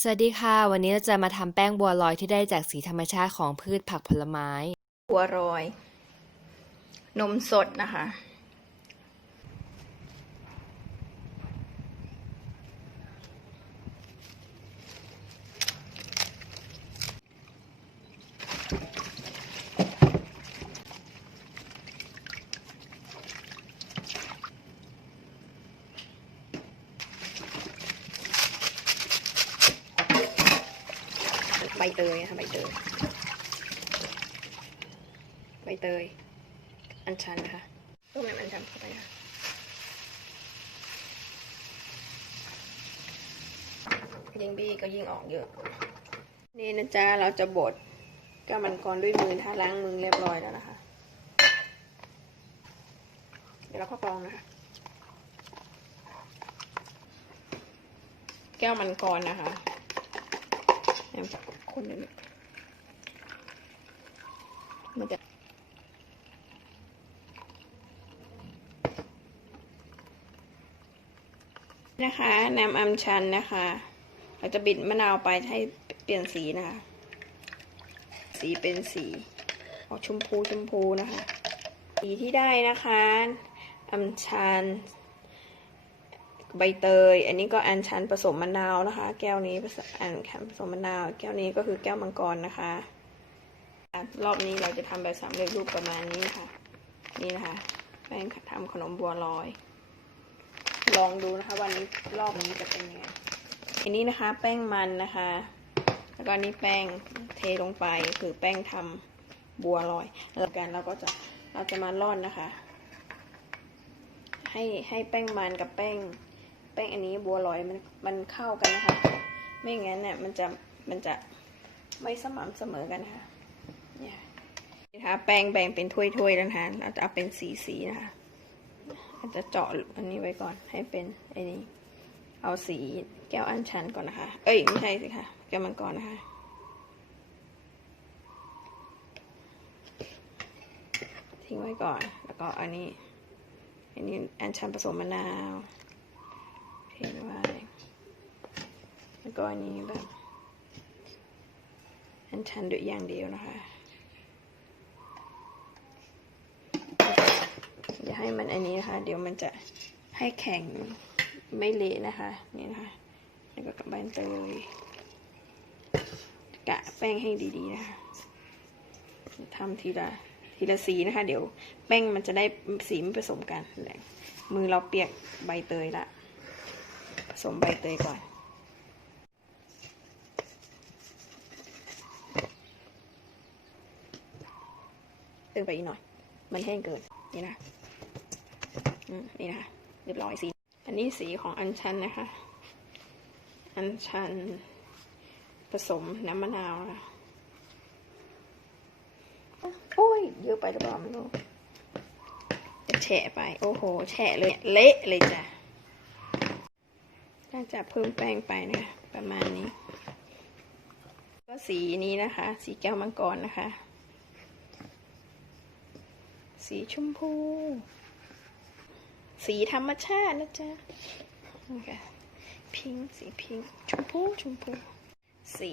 สวัสดีค่ะ วันนี้เราจะมาทำแป้งบัวลอยที่ได้จากสีธรรมชาติของพืชผักผลไม้ บัวลอย นมสดนะคะ ใบเตยนะคะใบเตย ใบเตย อัญชันนะคะต้มน้ำอัญชันเข้าไปค่ะยิ่งบี้ก็ยิ่งออกเยอะ นี่นะจ๊ะเราจะบดก็มันก่อนด้วยมือถ้าล้างมือเรียบร้อยแล้วนะคะ เดี๋ยวเราก็กรองนะคะ แก้วมันกรนะคะ คนนึงมันจะนะคะน้ำอัมชันนะคะ เราจะบิดมะนาวไปให้เปลี่ยนสีนะคะ สีเป็นสีออกชมพูชมพูนะคะ สีที่ได้นะคะอัมชัน ใบเตย อันนี้ก็อัญชันผสมมะนาวนะคะ แก้วนี้ผสมอัญชันผสมมะนาว แก้วนี้ก็คือแก้วมังกรนะคะรอบนี้เราจะทำแบบสามเหลี่ยมรูปประมาณนี้ค่ะ นี่นะคะแป้งทำขนมบัวลอย ลองดูนะคะ วันนี้รอบนี้จะเป็นยังไงอันนี้นะคะ แป้งมันนะคะ แล้วก็นี่แป้งเทลงไปคือแป้งทำบัวลอยแล้วกันเราก็จะเราจะมาร่อนนะคะ ให้ให้แป้งมันกับแป้ง แป้งอันนี้บัวลอยมันมันเข้ากันนะคะ ไม่งั้นเนี่ยมันจะมันจะไม่สม่ำเสมอกันนะคะเนี่ยนะคะแป้งแบ่งเป็นถ้วยๆแล้วนะคะเราจะเอาเป็นสีๆนะคะอาจจะเจาะอันนี้ไว้ก่อนให้เป็นไอ้นี้เอาสีแก้วอัญชันก่อนนะคะ เอ้ยไม่ใช่สิค่ะ แก้วมังกรนะคะทิ้งไว้ก่อน แล้วก็อันนี้ อันนี้อัญชันผสมมะนาวเทไว้ แล้วก็อันนี้แบบอัญชันด้วยอย่างเดียวนะคะ อย่าให้มันอันนี้นะคะ เดี๋ยวมันจะให้แข็งไม่เละนะคะ นี่นะคะ แล้วก็กับใบเตยกะแป้งให้ดีๆนะคะทำทีละทีละสีนะคะ เดี๋ยวแป้งมันจะได้สีไม่ผสมกันแหละมือเราเปียกใบเตยละผสมใบเตยก่อน ตึงไปอีกหน่อย มันแห้งเกิน นี่นะนี่นะคะเรียบร้อยสี อันนี้สีของอัญชันนะคะ อัญชัน ผสมน้ำมะนาวนะโอ้ย เยอะไปหรือเปล่าไม่รู้จะแฉะไป โอ้โห แฉะเลย เละเลยจ้ะน่าจะเพิ่มแป้งไปนะคะ ประมาณนี้ ก็สีนี้นะคะ สีแก้วมังกรนะคะ สีชมพู สีธรรมชาตินะจ๊ะนี่ค่ะพิงค์สีพิงค์ชมพูชมพู สี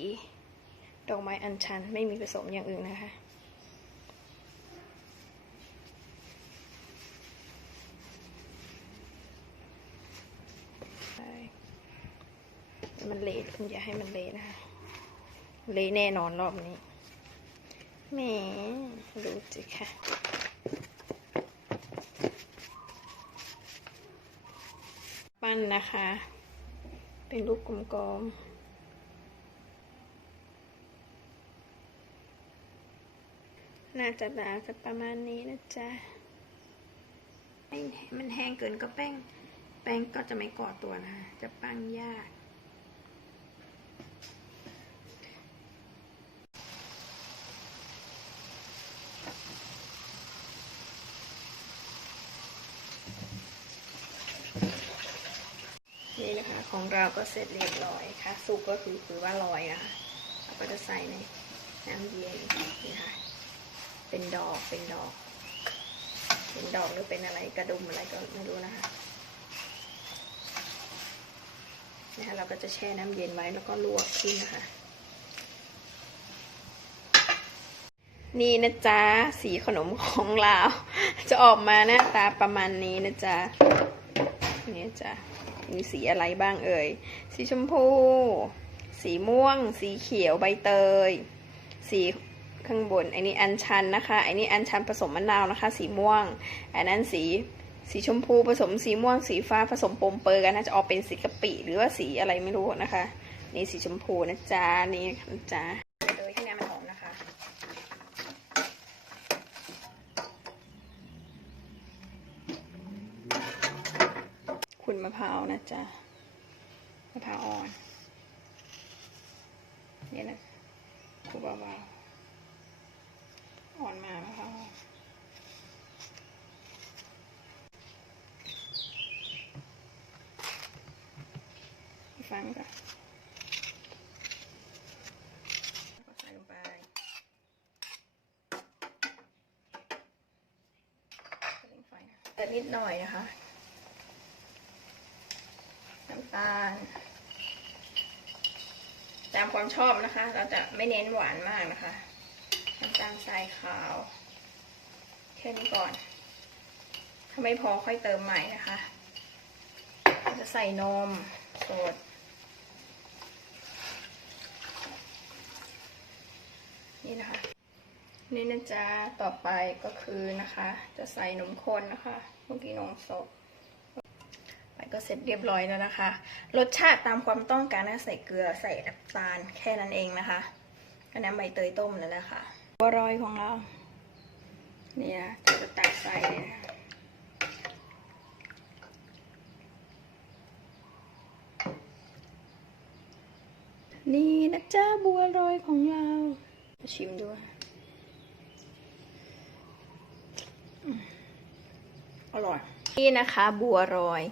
ดอกไม้อัญชันไม่มีผสมอย่างอื่นนะคะใช่มันเละอย่าให้มันเละนะคะ เละแน่นอนรอบนี้แหมรู้จิค่ะ ปั้นนะคะ เป็นรูปกลมๆน่าจะหนาสักประมาณนี้นะจ๊ะแป้งมันแห้งเกินก็แป้ง แป้งก็จะไม่ก่อตัวนะคะจะปั้งยาก นี่นะคะ ของเราก็เสร็จเรียบร้อยค่ะ สุกก็คือคือว่าลอยนะคะเราก็จะใส่ในน้ำเย็นนี่ค่ะ เป็นดอกเป็นดอกเป็นดอกหรือเป็นอะไรกระดุมอะไรก็ไม่รู้นะคะนะคะเราก็จะแช่น้ำเย็นไว้แล้วก็ลวกขึ้นนะคะ นี่นะจ๊ะสีขนมของเรา จะออกมาหน้าตาประมาณนี้นะจ๊ะนี่จ้ะ มีสีอะไรบ้างเอ่ย สีชมพู สีม่วง สีเขียวใบเตย สีข้างบน อันนี้อัญชันนะคะ อันนี้อัญชันผสมมะนาวนะคะ สีม่วง อันนั้นสีสีชมพูผสมสีม่วง สีฟ้าผสมปมเปอร์กันน่าจะออกเป็นสีกะปิ หรือว่าสีอะไรไม่รู้นะคะ นี่สีชมพูนะจ๊ะนี่นะจ๊ะเตยให้น้ำมันหอมนะคะ ขุนมะพร้าวนะจ๊ะมะพร้าวอ่อนนี่นะคูเบาๆอ่อนมากมะพร้าวอ่อนฟังก่อนแล้วก็ใส่ลงไปเร่งไฟนะเติมนิดหน่อยนะคะ น้ำตาลตามความชอบนะคะ เราจะไม่เน้นหวานมากนะคะน้ำตาลทรายขาวแค่นี้ก่อน ถ้าไม่พอค่อยเติมใหม่นะคะ จะใส่นมสดนี่นะคะ นี่นะจ๊ะต่อไปก็คือนะคะ จะใส่นมข้นนะคะ เมื่อกี้นมสด ไปก็เสร็จเรียบร้อยแล้วนะคะ รสชาติตามความต้องการนะใส่เกลือใส่น้ำตาลแค่นั้นเองนะคะก็น้ำใบเตยต้มนั่นแหละค่ะบัวรอยของเราเนี่ยจะตักใส่เลยนะคะนี่นะจ๊ะบัวรอยของเรา ชิมด้วยอืมอร่อย นี่นะคะบัวรอย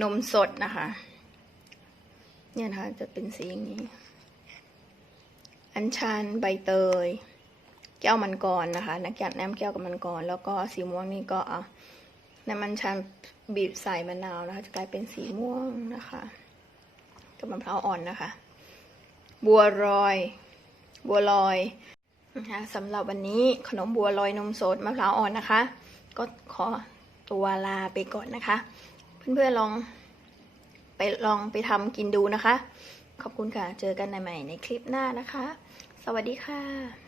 นมสดนะคะ เนี่ยนะคะจะเป็นสีอย่างนี้ อัญชันใบเตย แก้วมันกรนะคะ นักจัดน้ำแก้วกับมันกร แล้วก็สีม่วงนี่ก็เอาน้ำมันชันบีบใส่มะนาวนะคะ จะกลายเป็นสีม่วงนะคะกับมะพร้าวอ่อนนะคะ บัวรอย บัวลอยนะคะสำหรับวันนี้ขนมบัวลอยนมสดมะพร้าวอ่อนนะคะ ก็ขอตัวลาไปก่อนนะคะ เพื่อนๆลองไปลองไปทำกินดูนะคะ ขอบคุณค่ะ เจอกันใหม่ในคลิปหน้านะคะ สวัสดีค่ะ